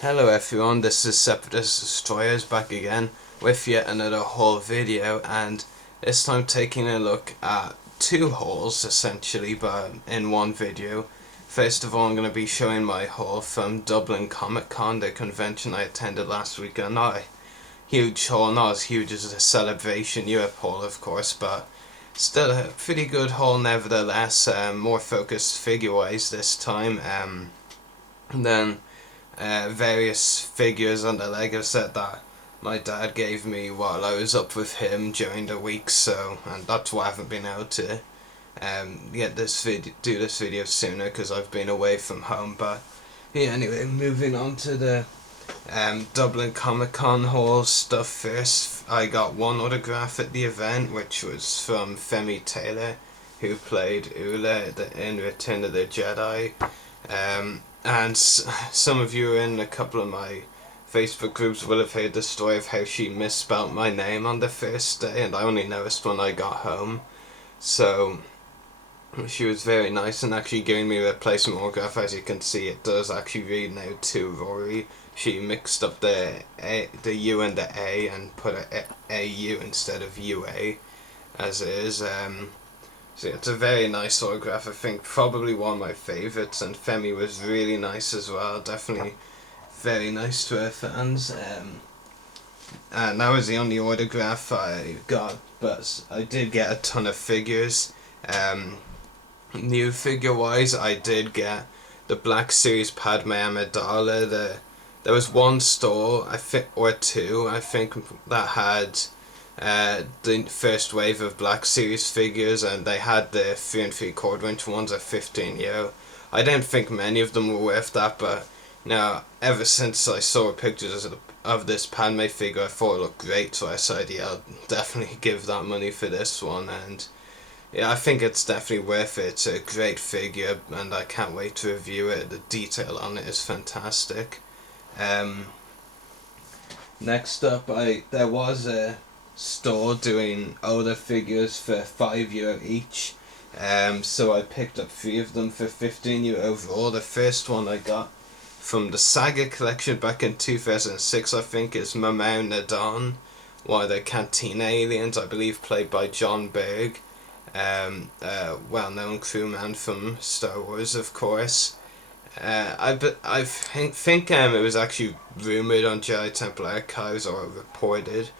Hello everyone, this is Separatist Destroyers back again with yet another haul video, and this time taking a look at two hauls essentially but in one video. First of all, I'm going to be showing my haul from Dublin Comic Con, the convention I attended last weekend. Not a huge haul, not as huge as the Celebration Europe haul of course, but still a pretty good haul nevertheless. More focused figure wise this time. And then various figures on the Lego set that my dad gave me while I was up with him during the week, and that's why I haven't been able to do this video sooner because I've been away from home. But yeah, anyway, moving on to the Dublin Comic Con haul stuff first. I got one autograph at the event, which was from Femi Taylor, who played Ula in Return of the Jedi. And some of you in a couple of my Facebook groups will have heard the story of how she misspelt my name on the first day, and I only noticed when I got home. So she was very nice and actually giving me a replacement autograph. As you can see, it does actually read now to Rory. She mixed up the U and the A and put a U instead of UA, as it is. So yeah, it's a very nice autograph. I think probably one of my favourites, and Femi was really nice as well. Definitely very nice to her fans. And that was the only autograph I got, but I did get a ton of figures. New figure wise, I did get the Black Series Padme Amidala. There was one store, or two, I think, that had the first wave of Black Series figures, and they had the 3 3/4 inch ones at €15. I didn't think many of them were worth that, but now ever since I saw pictures of this Padme figure, I thought it looked great, so I decided, yeah, I'll definitely give that money for this one. And yeah, I think it's definitely worth it. It's a great figure, and I can't wait to review it. The detail on it is fantastic. Next up, there was a store doing older figures for €5 each, so I picked up 3 of them for €15 overall. The first one I got from the Saga collection back in 2006, I think, is Mamau Nadon, one of the Cantina aliens, I believe played by John Berg, a well-known crewman from Star Wars, of course. I think it was actually rumoured on Jedi Temple Archives, or reported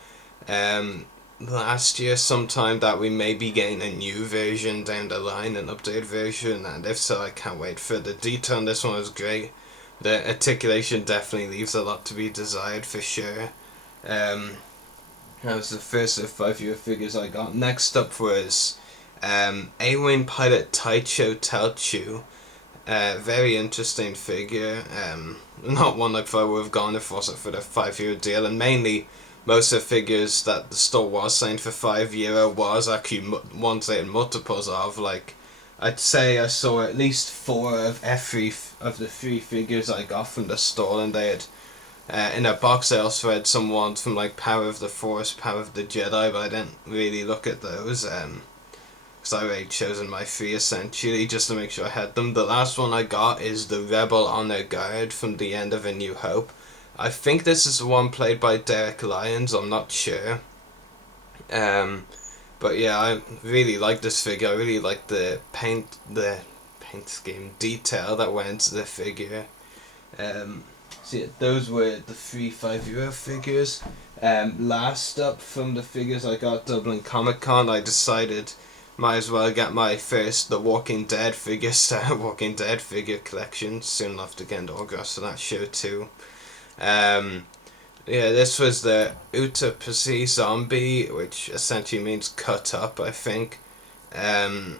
last year sometime, that we may be getting a new version down the line, an updated version, and if so, I can't wait for the detail on this one. Was great. The articulation definitely leaves a lot to be desired for sure. That was the first of 5 figures I got. Next up was A-Wing Pilot Taicho Telchu. Very interesting figure. Not one I probably would have gone if it wasn't for the €5 deal, and mainly most of the figures that the store was selling for €5 was actually ones they had multiples of. Like, I'd say I saw at least 4 of every of the 3 figures I got from the store, and they had in a box they also had some ones from like Power of the Force, Power of the Jedi, but I didn't really look at those because I already chosen my 3 essentially just to make sure I had them. The last one I got is the Rebel Honor Guard from the end of A New Hope. I think this is the one played by Derek Lyons, I'm not sure. But yeah, I really like this figure. I really like the paint scheme detail that went into the figure. So yeah, those were the 3 €5 figures. Last up from the figures I got Dublin Comic Con, I decided might as well get my first The Walking Dead figure Walking Dead figure collection. Soon enough to get autographs for that show too. Yeah, this was the Utapasi Zombie, which essentially means cut up, I think. And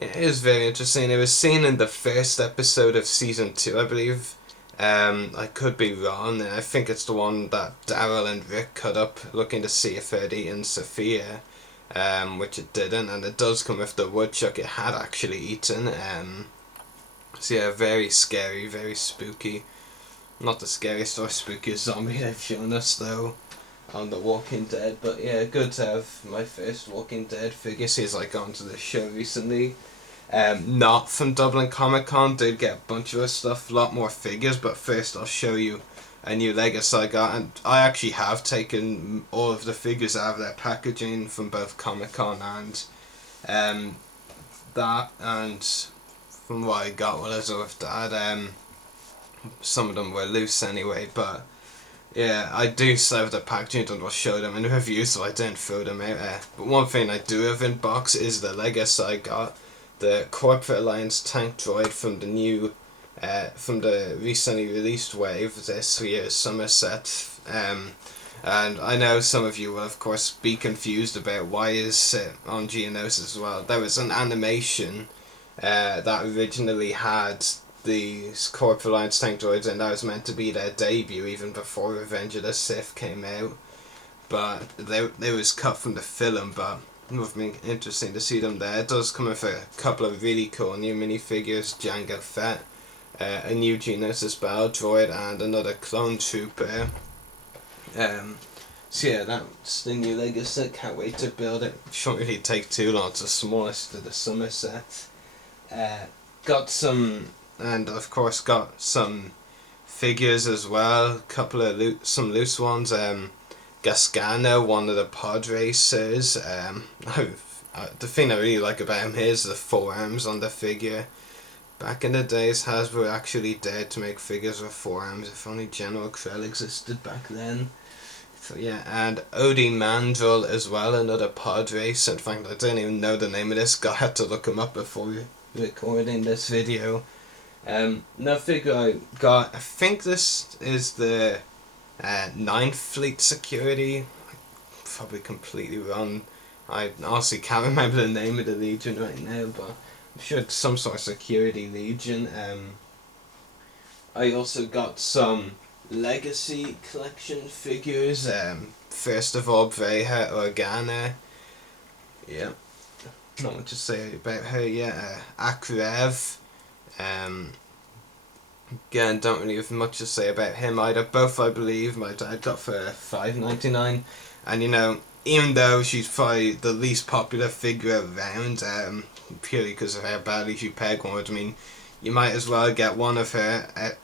yeah, it was very interesting. It was seen in the first episode of season 2, I believe. I could be wrong. I think it's the one that Daryl and Rick cut up looking to see if it had eaten Sophia, which it didn't, and it does come with the woodchuck it had actually eaten. So yeah, very scary, very spooky. Not the scariest or spookiest zombie they've shown us though on The Walking Dead, but yeah, good to have my first Walking Dead figure since I got onto the show recently. not from Dublin Comic Con. Did get a bunch of stuff, a lot more figures, but first I'll show you a new Legos I got, and I actually have taken all of the figures out of their packaging from both Comic Con and that, and from what I got while I was with Dad, some of them were loose anyway, but yeah, I do still have the packaging and I'll show them in the review, so I didn't throw them out there. But one thing I do have in box is the Legos I got, the Corporate Alliance tank droid from the new, from the recently released wave this year's summer set. And I know some of you will of course be confused about why is it on Geonosis as well. There was an animation that originally had these Corporate Alliance tank droids, and that was meant to be their debut even before Revenge of the Sith came out. But they was cut from the film, but it would have been interesting to see them there. It does come with a couple of really cool new minifigures, Jango Fett, a new Geonosis battle droid, and another clone trooper. So yeah, that's the new Lego set. Can't wait to build it. Shouldn't really take too long. It's the smallest of the summer set. Got some, and of course got some figures as well. Couple of some loose ones. Gascano, one of the pod racers. The thing I really like about him is the forearms on the figure. Back in the days, Hasbro actually dared to make figures with forearms. If only General Krell existed back then. So yeah, and Odie Mandrill as well, another pod race. In fact, I don't even know the name of this guy. I had to look him up before recording this video. Another figure I got, I think this is the 9th Fleet Security. I'm probably completely wrong. I honestly can't remember the name of the Legion right now, but I'm sure it's some sort of security Legion. I also got some Legacy collection figures. First of all, Breha Organa. Yeah, not much to say about her yet. Akrev. Again, don't really have much to say about him either. Both, I believe, my dad got for $5.99, and you know, even though she's probably the least popular figure around, purely because of how badly she peg one, I mean, you might as well get one of her at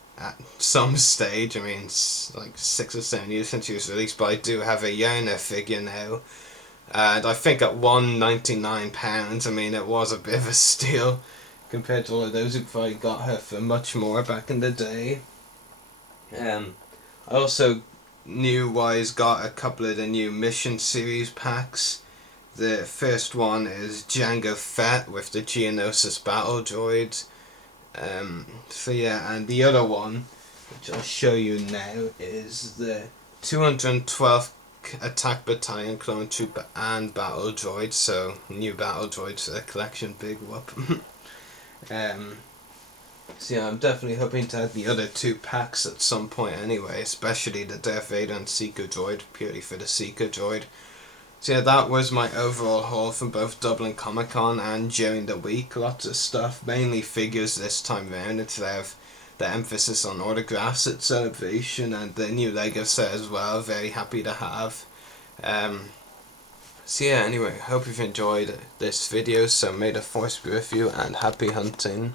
some stage. I mean, it's like 6 or 7 years since she was released, but I do have a Yana figure now, and I think at £199, I mean, it was a bit of a steal compared to all of those who probably got her for much more back in the day. I also new-wise got a couple of the new Mission Series packs. The first one is Jango Fett with the Geonosis battle droid. So yeah, and the other one, which I'll show you now, is the 212th Attack Battalion Clone Trooper and Battle Droid. So new battle droids for the collection, big whoop. So yeah, I'm definitely hoping to have the other 2 packs at some point anyway, especially the Darth Vader and Seeker droid, purely for the Seeker droid. So yeah, that was my overall haul from both Dublin Comic Con and during the week. Lots of stuff, mainly figures this time round. It's the emphasis on autographs at Celebration, and the new Lego set as well, very happy to have. So yeah, anyway, hope you've enjoyed this video, so may the force be with you and happy hunting.